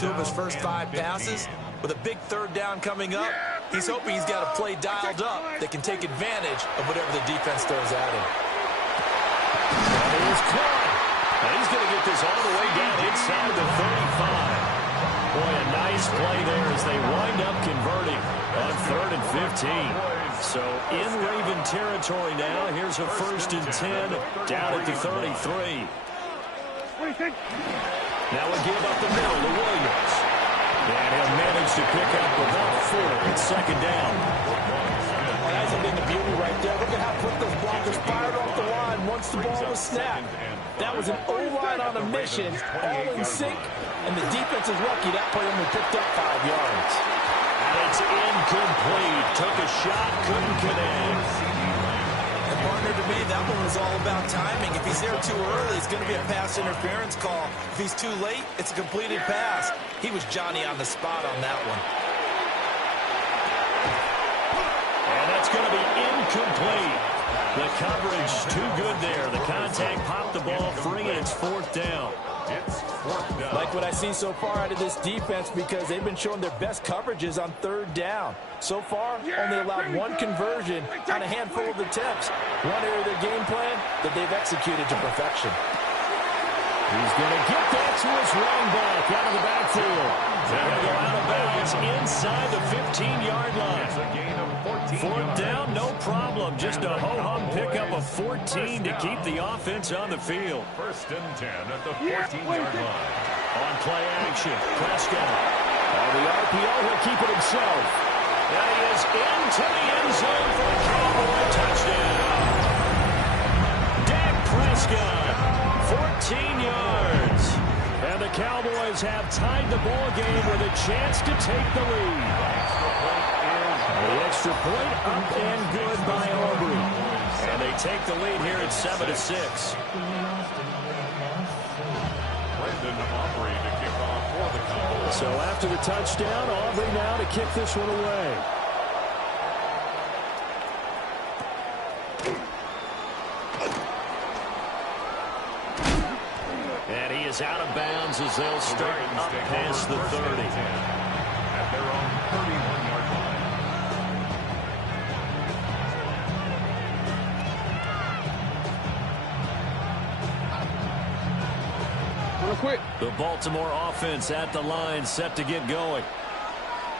2 of his first 5 passes. With a big third down coming up, he's hoping he's got a play dialed up that can take advantage of whatever the defense throws at him. And he is caught. And he's going to get this all the way down inside the 35. Boy, a nice play there as they wind up converting on 3rd and 15. So in Raven territory now. Here's a 1st and 10 down at the 33. Now we give up the middle to Williams. And he'll manage to pick up about 4 at 2nd down. Well, that's been the beauty right there. Look at how quick those blockers fired off the line once the ball was snapped. That was an O-line on a mission, all in sync, and the defense is lucky that play only picked up 5 yards. And it's incomplete. Took a shot, couldn't connect. And partner, to me, that one was all about timing. If he's there too early, it's going to be a pass interference call. If he's too late, it's a completed pass. He was Johnny on the spot on that one. And that's going to be incomplete. The coverage too good there. The contact popped the ball free, and it's 4th down. Like what I see so far out of this defense because they've been showing their best coverages on 3rd down. So far, only allowed 1 conversion on a handful of attempts. One area of their game plan that they've executed to perfection. He's going to get that to his running back out of the backfield. They're going to go out of bounds inside the 15-yard line. 4th down, no problem. Just a ho-hum pickup of 14 to keep the offense on the field. 1st and 10 at the 14-yard line. On play action, Prescott. The RPO, he'll keep it himself. And he is into the end zone for a Cowboy touchdown. Dak Prescott, 14 yards. And the Cowboys have tied the ball game with a chance to take the lead. The extra point up and good by Aubrey. And they take the lead here at 7-6. Brandon Aubrey to kick off for the Cowboys. So after the touchdown, Aubrey now to kick this one away. And he is out of bounds as they'll start up past the 30. At their own 31-yard line. The Baltimore offense at the line, set to get going.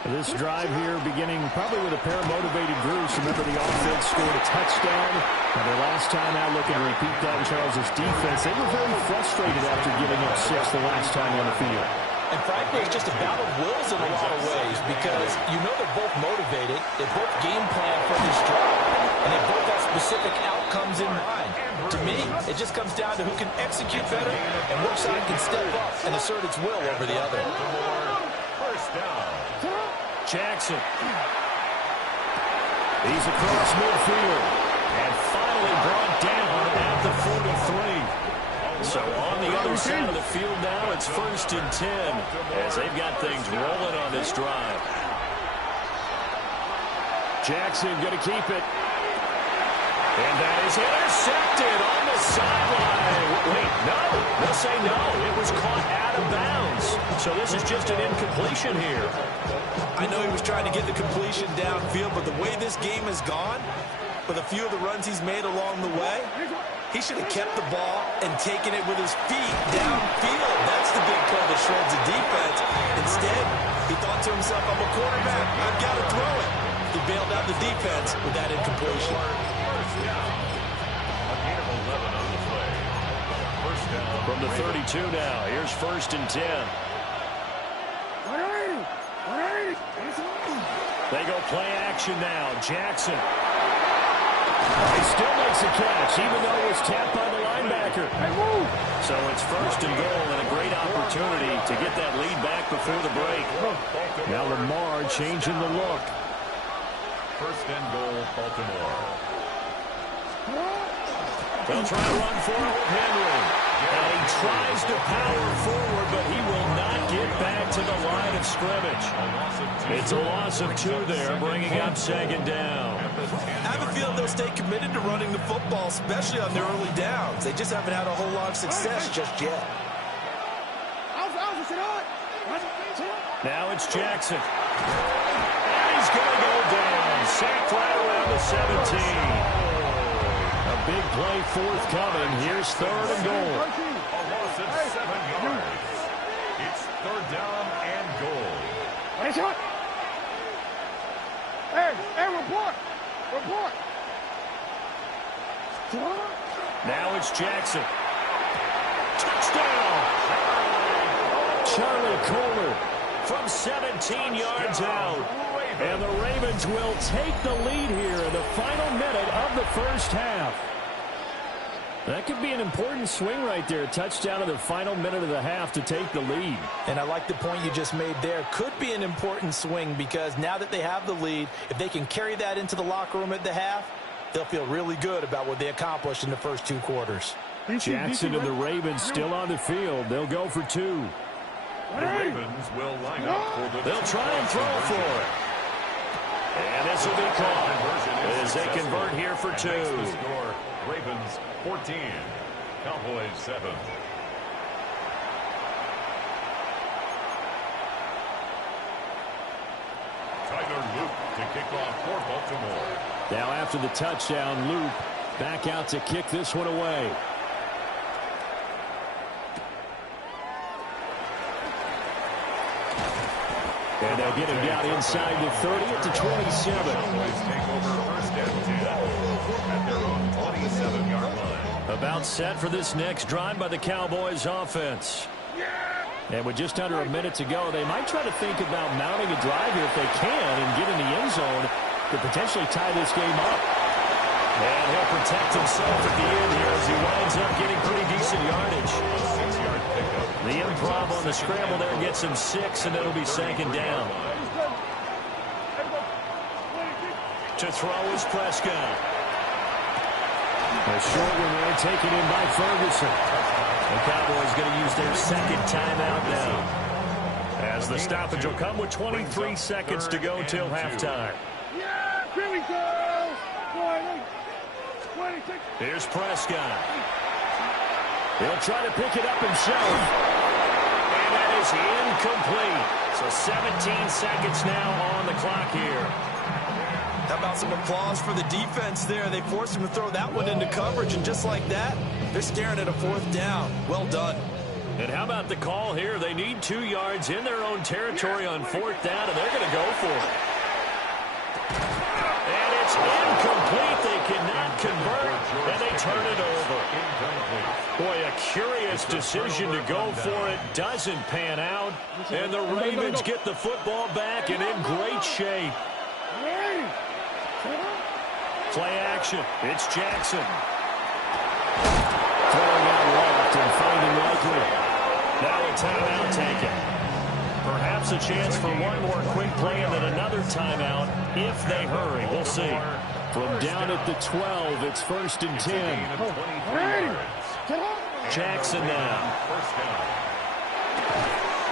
This drive here beginning probably with a pair of motivated groups. Remember, the offense scored a touchdown. And their last time out, looking to repeat that in Charles' defense, they were very frustrated after giving up 6 the last time on the field. And frankly, it's just a battle of wills in a lot of ways because you know they're both motivated. They both game plan for this drive. And they both have specific outcomes in mind. To me, it just comes down to who can execute better and which side can step up and assert its will over the other. 1st down. Jackson. He's across midfield. And finally brought down at the 43. So on the other side of the field now, it's 1st and 10 as they've got things rolling on this drive. Jackson going to keep it. And that is intercepted on the sideline. Wait, no. They'll say no. It was caught out of bounds. So this is just an incompletion here. I know he was trying to get the completion downfield, but the way this game has gone, with a few of the runs he's made along the way, he should have kept the ball and taken it with his feet downfield. That's the big play that shreds the defense. Instead, he thought to himself, I'm a quarterback. I've got to throw it. He bailed out the defense with that incompletion. From the 32 now, here's 1st and 10. They go play action now. Jackson. He still makes a catch, even though it was tapped by the linebacker. So it's 1st and goal and a great opportunity to get that lead back before the break. Now Lamar changing the look. 1st and goal, Baltimore. They'll try to run for it with Henry. And he tries to power forward, but he will not get back to the line of scrimmage. It's a loss of 2 there, bringing up 2nd down. I have a feeling they'll stay committed to running the football, especially on their early downs. They just haven't had a whole lot of success just yet. Now it's Jackson. And he's going to go down. Sacked right around the 17. A big play forthcoming. Here's 3rd and goal. A loss of 7 yards. It's 3rd down and goal. Hey, report. Report. Now it's Jackson. Touchdown! Charlie Kolar from 17 yards out. And the Ravens will take the lead here in the final minute of the first half. That could be an important swing right there. A touchdown in the final minute of the half to take the lead. And I like the point you just made there. Could be an important swing because now that they have the lead, if they can carry that into the locker room at the half, they'll feel really good about what they accomplished in the first 2 quarters. Jackson and the Ravens still on the field. They'll go for 2. The Ravens will line up for the They'll try and throw for it. And this will be caught as they convert here for 2. The score, Ravens 14, Cowboys 7. Tyler Luke to kick off for Baltimore. Now after the touchdown, Luke back out to kick this one away. And they'll get him down inside the 30 at the 27. Cowboys take over 1st and 10 at their own 27-yard line. About set for this next drive by the Cowboys offense. And with just under a minute to go, they might try to think about mounting a drive here if they can and get in the end zone to potentially tie this game up. And he'll protect himself at the end here as he winds up getting pretty decent yardage. A 6-yard pickup. The improv on the scramble there gets him 6, and it'll be 2nd down. To throw is Prescott. A short one there taken in by Ferguson. The Cowboys going to use their 2nd timeout now, as the stoppage will come with 23 seconds to go till halftime. Yeah, here we go. 26. Here's Prescott. He'll try to pick it up himself. And that is incomplete. So 17 seconds now on the clock here. How about some applause for the defense there? They forced him to throw that one into coverage, and just like that, they're staring at a 4th down. Well done. And how about the call here? They need 2 yards in their own territory on 4th down, and they're going to go for it. And it's incomplete. They cannot convert, and they turn it over. Boy, a curious decision to go for it. Doesn't pan out, and the Ravens get the football back and in great shape. Play action. It's Jackson. Throwing out left and finding likely. Now a timeout taken. Perhaps a chance for one more quick play and then another timeout if they hurry. We'll see. From down at the 12, it's 1st and 10. Jackson now.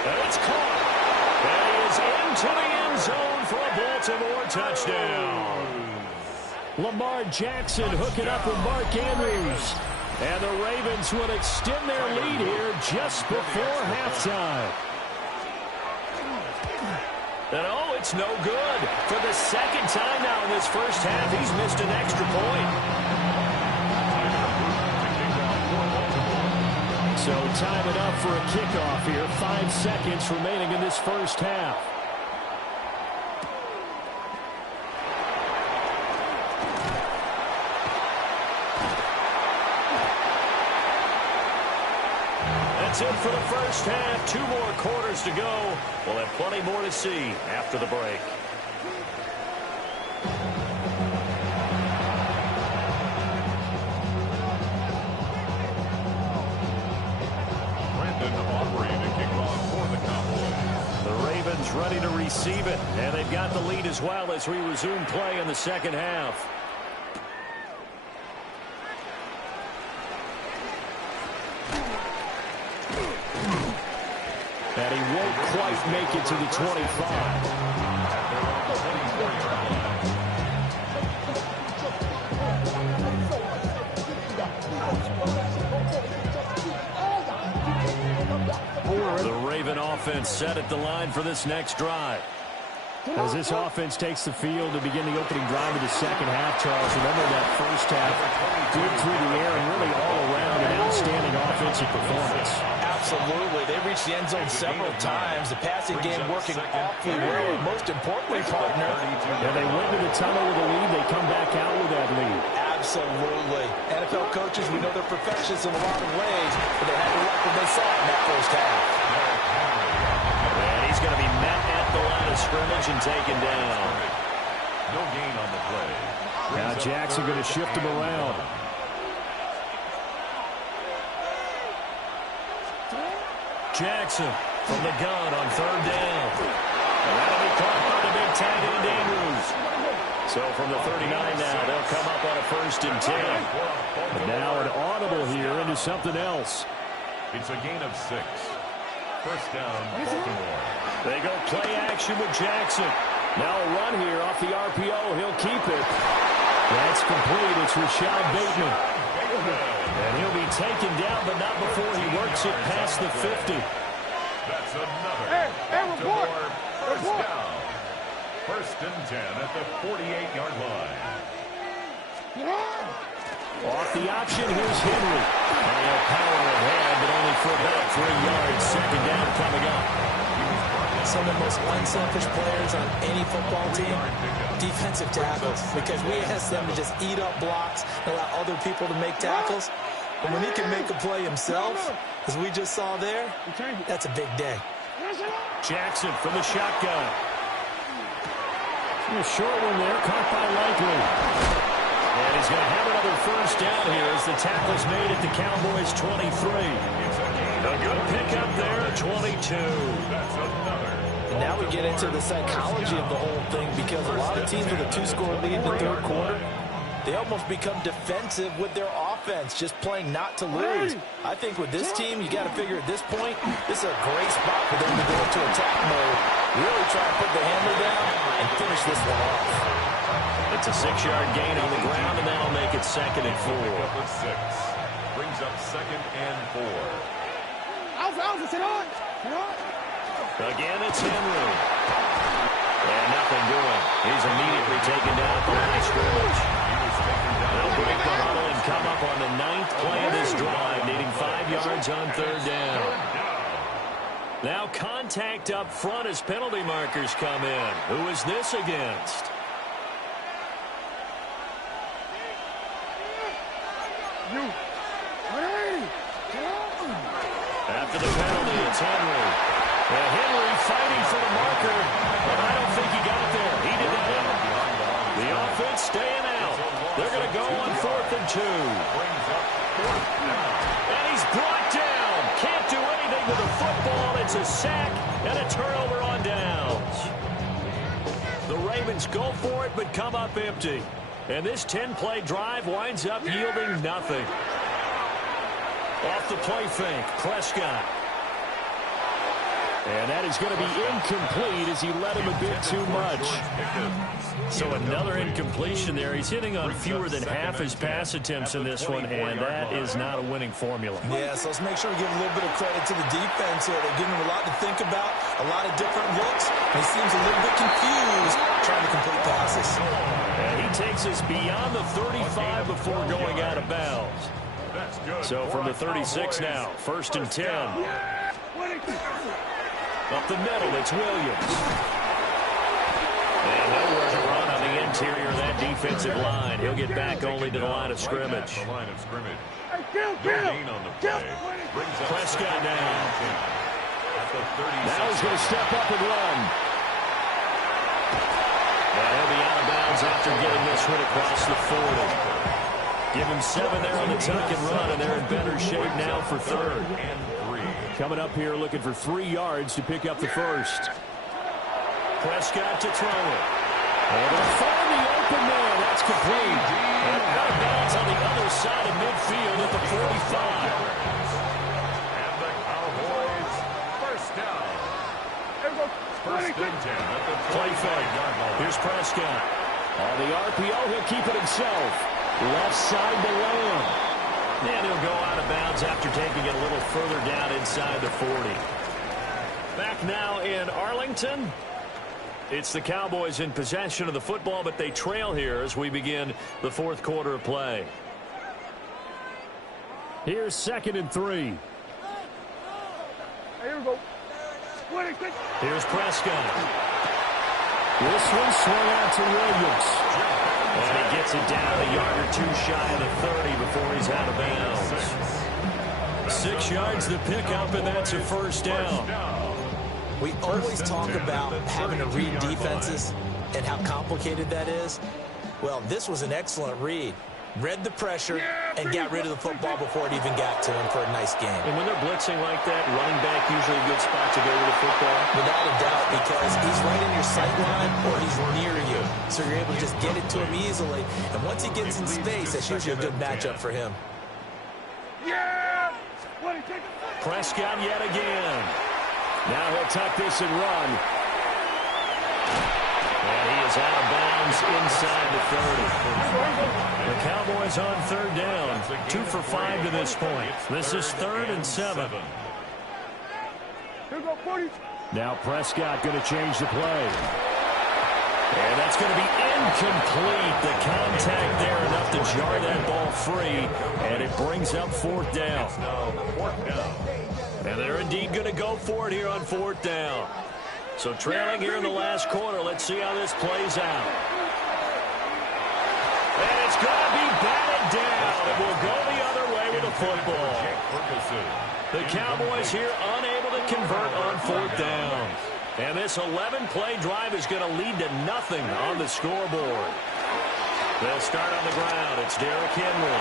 And it's caught. That is into the end zone for a Baltimore touchdown. Lamar Jackson hooking up with Mark Andrews. And the Ravens will extend their lead here just before halftime. And oh, it's no good. For the 2nd time now in this first half, he's missed an extra point. So time it up for a kickoff here. 5 seconds remaining in this first half. That's it for the first half. 2 more quarters to go. We'll have plenty more to see after the break. Brandon Aubrey to kick off for the Cowboys. The Ravens ready to receive it, and they've got the lead as well as we resume play in the second half. And he won't quite make it to the 25. The Raven offense set at the line for this next drive. As this offense takes the field to begin the opening drive of the second half, Charles, remember that first half, good through the air and really all around an outstanding offensive performance. Absolutely. They reached the end zone several times. The passing game working awfully well. And most importantly, partner. Yeah, they went to the tunnel with a lead. They come back out with that lead. Absolutely. NFL coaches, we know they're perfectionists in a lot of ways, but they had to luck when they saw it in that first half. And he's going to be met at the line of scrimmage and taken down. No gain on the play. Now Jackson going to shift him around. Jackson from the gun on third down. And that'll be caught by the big tight end Andrews. So from the 39 now, they'll come up on a 1st and 10. And now an audible here into something else. It's a gain of 6. First down, Baltimore. They go play action with Jackson. Now a run here off the RPO. He'll keep it. That's complete. It's Rashad Bateman. And he'll be taken down, but not before he works it past the 50. That's another. Hey, report. First down. 1st and 10 at the 48-yard line. Off the option, here's Henry. And he'll power ahead, but only for about 3 yards. Second down coming up. Some of the most unselfish players on any football team, defensive tackles, because we ask them to just eat up blocks and allow other people to make tackles. But when he can make a play himself, as we just saw there, that's a big day. Jackson from the shotgun. A short one there, caught by Likely. And he's going to have another first down here as the tackle's made at the Cowboys' 23. A good pickup there at 22. That's another. And now we get into the psychology of the whole thing, because a lot of teams with a 2-score lead in the third quarter, they almost become defensive with their offense, just playing not to lose. I think with this team, you got to figure at this point, this is a great spot for them to go into attack mode, really try to put the hammer down and finish this one off. It's a 6-yard gain on the ground, and that'll make it 2nd and 4. Up with 6. Brings up 2nd and 4. Again, it's Henry. And nothing doing. He's immediately taken down at the line of scrimmage. They'll break the huddle and come up on the 9th play of this drive, needing 5 yards on 3rd down. Now contact up front as penalty markers come in. Who is this against? After the penalty, it's Henry. Henry fighting for the marker, but I don't think he got there. He did not. The offense staying out. They're going to go on 4th and 2. And he's brought down. Can't do anything with the football. It's a sack and a turnover on downs. The Ravens go for it, but come up empty. And this 10-play drive winds up yielding nothing. Off the play fake, Prescott. And that is going to be incomplete as he led him a bit too much. So another incompletion there. He's hitting on fewer than half his pass attempts in this one, and that is not a winning formula. Yeah, so let's make sure we give a little bit of credit to the defense here. They're giving him a lot to think about, a lot of different looks. And he seems a little bit confused trying to complete passes. And he takes us beyond the 35 before going out of bounds. So from the 36 now, 1st and 10. Up the middle, it's Williams. And nowhere to run on the interior of that defensive line. He'll get back only to the line of scrimmage. Prescott down. Now he's going to step up and run. And he'll be out of bounds after getting this one across the 40. Give him 7 there on the tuck and run, and they're in better shape now for 3rd. Coming up here looking for 3 yards to pick up the first. Prescott to throw it. And they'll find the open man. That's complete. And out of bounds on the other side of midfield at the 45. And the Cowboys, first down. 1st and 10 at the play fake. Here's Prescott. On the RPO, he'll keep it himself. Left side to Lamb. And he'll go out of bounds after taking it a little further down inside the 40. Back now in Arlington. It's the Cowboys in possession of the football, but they trail here as we begin the fourth quarter of play. Here's 2nd and 3. Here we go. Here's Prescott. This one swung out to Williams. And he gets it down a yard or two shy of the 30 before he's out of bounds. 6 yards to pick up, and that's a first down. We always talk about having to read defenses and how complicated that is. Well, this was an excellent read. Read the pressure and got rid of the football before it even got to him for a nice game. And when they're blitzing like that, running back usually a good spot to go with the football. Without a doubt, because he's right in your sight line or he's near you. So you're able to just get it to him easily. And once he gets in space, that's usually a good matchup for him. Prescott yet again. Now he'll tuck this and run. And he is out of bounds inside the 30. The Cowboys on 3rd down. 2 for 5 to this point. This is 3rd and 7. Now Prescott going to change the play. And that's going to be incomplete. The contact there enough to jar that ball free. And it brings up 4th down. And they're indeed going to go for it here on 4th down. So trailing here in the last quarter. Let's see how this plays out. And it's going to be batted down. It will go the other way with the football. The Cowboys here unable to convert on 4th down. And this 11-play drive is going to lead to nothing on the scoreboard. They'll start on the ground. It's Derrick Henry.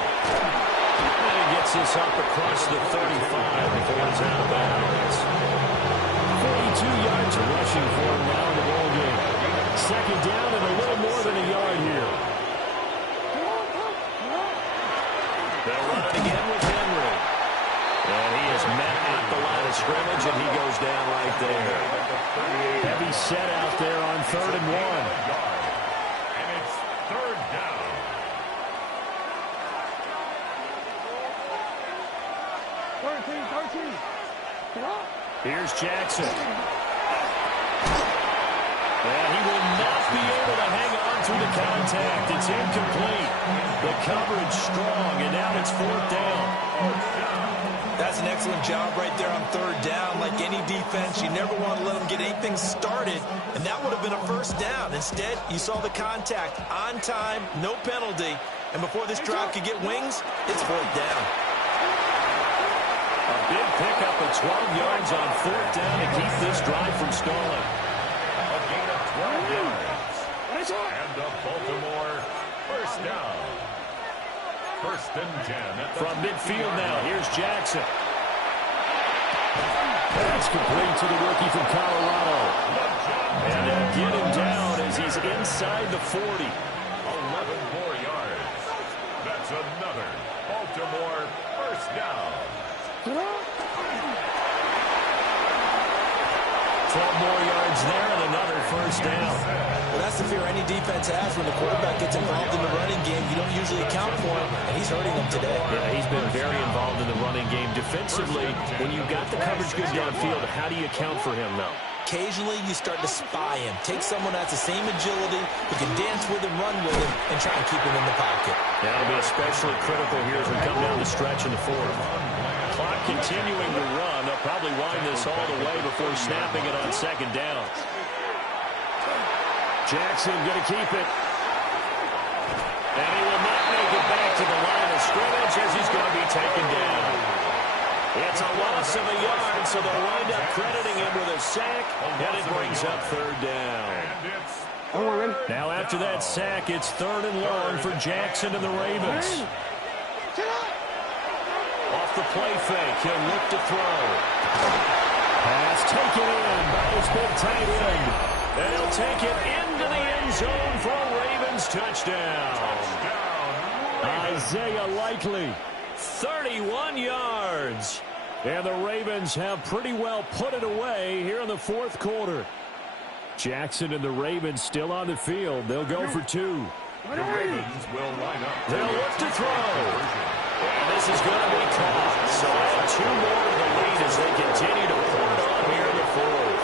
And he gets this up across the 35 before he's out of bounds. 42 yards of rushing for him now in the ball game. 2nd down and a little more than a yard here. They'll run it again with Henry. And he is met at the line of scrimmage, and he goes down right there. Heavy set out there on 3rd and 1. And it's 3rd down. Here's Jackson. And he will not be able to hang on through the contact. It's incomplete. The coverage strong, and now it's 4th down. That's an excellent job right there on 3rd down. Like any defense, you never want to let them get anything started, and that would have been a first down. Instead, you saw the contact on time, no penalty, and before this drive could get wings, it's 4th down. A big pickup of 12 yards on 4th down to keep this drive from stalling. A gain of 12 yards. And the Baltimore first down. 1st and 10. From midfield now, here's Jackson. That's complete to the rookie from Colorado. And they'll get him down as he's inside the 40. 11 more yards. That's another Baltimore first down. 12 more yards there and another first down. Well, that's the fear any defense has when the quarterback gets involved in the running game. You don't usually account for him, and he's hurting them today. Yeah, he's been very involved in the running game. Defensively, when you've got the coverage good downfield, how do you account for him, though? Occasionally, you start to spy him. Take someone that has the same agility, who can dance with him, run with him, and try and keep him in the pocket. That'll be especially critical here as we come down the stretch in the 4th. Clock continuing to run. They'll probably wind this all the way before snapping it on 2nd down. Jackson going to keep it. And he will not make it back to the line of scrimmage as he's going to be taken down. It's a loss of a yard, so they'll wind up crediting him with a sack, and it brings up 3rd down. Now after that sack, it's 3rd and long for Jackson and the Ravens. Off the play fake, he'll look to throw. Pass taken in by his big tight end. And he'll take it into the end zone for a Ravens touchdown. Isaiah Likely, 31 yards. And the Ravens have pretty well put it away here in the 4th quarter. Jackson and the Ravens still on the field. They'll go for 2. The Ravens will line up. They'll look to throw. And this is going to be caught. So 2 more to the lead as they continue to pour it on here in the 4th.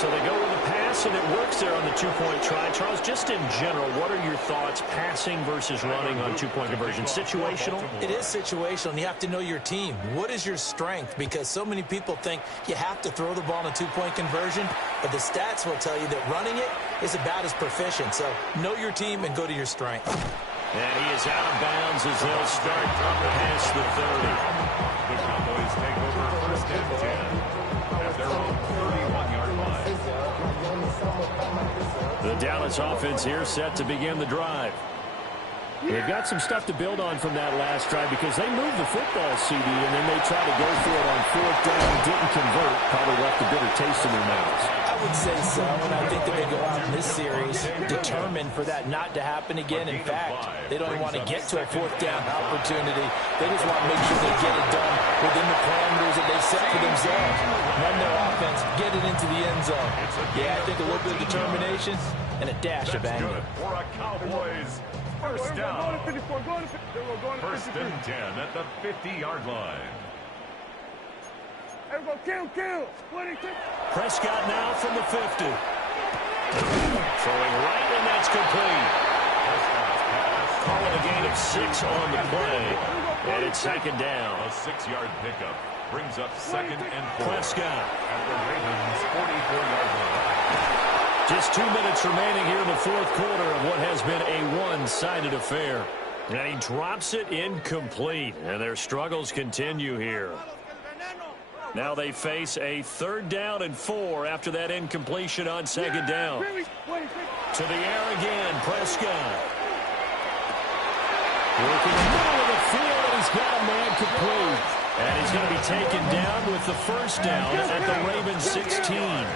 So they go with a pass, and it works there on the two-point try. Charles, just in general, what are your thoughts passing versus running on two-point conversion? Situational? It is situational, and you have to know your team. What is your strength? Because so many people think you have to throw the ball in a two-point conversion, but the stats will tell you that running it is about as proficient. So know your team and go to your strength. And he is out of bounds as they'll start past the 30. The Cowboys take over first and 10 at their own 31-yard line. The Dallas offense here set to begin the drive. They've got some stuff to build on from that last drive because they moved the football, CD, and then they tried to go for it on fourth down, didn't convert, probably left a bitter taste in their mouths. I would say so, and I think that they go out in this series determined for that not to happen again. In fact, they don't even want to get to a fourth down opportunity. They just want to make sure they get it done within the parameters that they've set for themselves. Run their offense, get it into the end zone. Yeah, I think a little bit of determination and a dash of anger. Good for a Cowboys first down. First and 10 at the 50-yard line. Kill. Prescott now from the 50. Throwing right, and that's complete. Calling a gain of 6 on the play. And it's second down. A 6-yard pickup brings up second and 4. Prescott At the Ravens' 44-yard line. just 2 minutes remaining here in the fourth quarter of what has been a one-sided affair. And he drops it incomplete. And their struggles continue here. Now they face a 3rd down and 4 after that incompletion on second down. To the air again, Prescott. Working the middle of the field, and he's got a man complete. And he's going to be taken down with the first down at the Ravens 16. And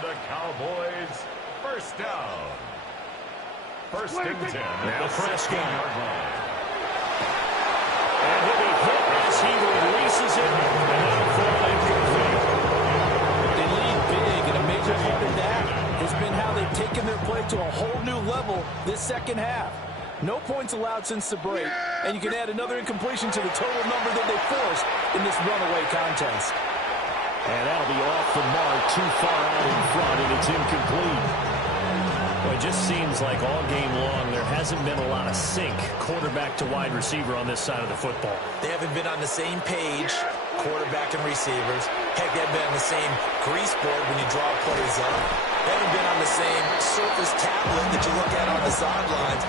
the Cowboys first down. First and 10 Now at the Prescott. 16-yard line. And he'll be hit as he releases it. And that'll fall incomplete. They lead big, and a major part of that has been how they've taken their play to a whole new level this second half. No points allowed since the break, and you can add another incompletion to the total number that they forced in this runaway contest. And that'll be off the mark, too far out in front, and it's incomplete. Well, it just seems like all game long there hasn't been a lot of sync quarterback to wide receiver on this side of the football. They haven't been on the same page, quarterback and receivers. Heck, they haven't been on the same grease board when you draw plays up. They haven't been on the same surface tablet that you look at on the sidelines.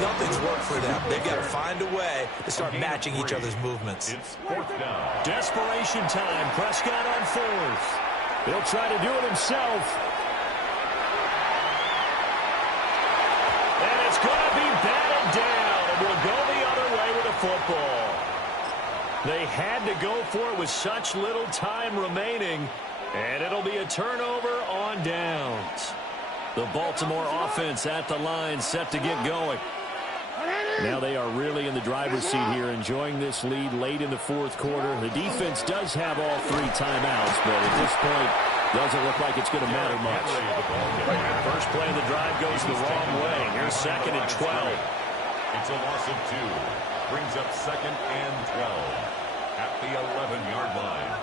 Nothing's worked for them. They've got to find a way to start matching each other's movements. It's fourth down. Desperation time. Prescott on 4th. He'll try to do it himself. And it's going to be batted down. And we'll go the other way with the football. They had to go for it with such little time remaining. And it'll be a turnover on downs. The Baltimore offense at the line set to get going. Now they are really in the driver's seat here, enjoying this lead late in the fourth quarter. The defense does have all 3 timeouts, but at this point, doesn't look like it's going to matter much. First play of the drive goes the wrong way. Here's second and 12. It's a loss of 2. Brings up second and 12 at the 11-yard line.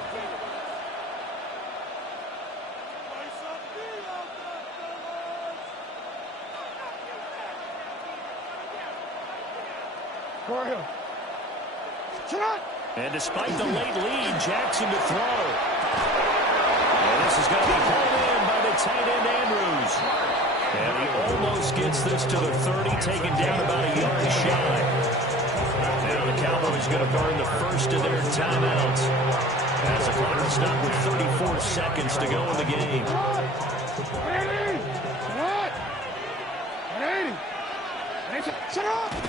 And despite the late lead, Jackson to throw. And this is going to be pulled in by the tight end, Andrews. And he almost gets this to the 30, taken down about a yard shy. Now the Cowboys going to burn the first of their timeouts as the clock will stop with 34 seconds to go in the game.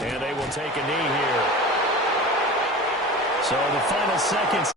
And they will take a knee here. So the final seconds.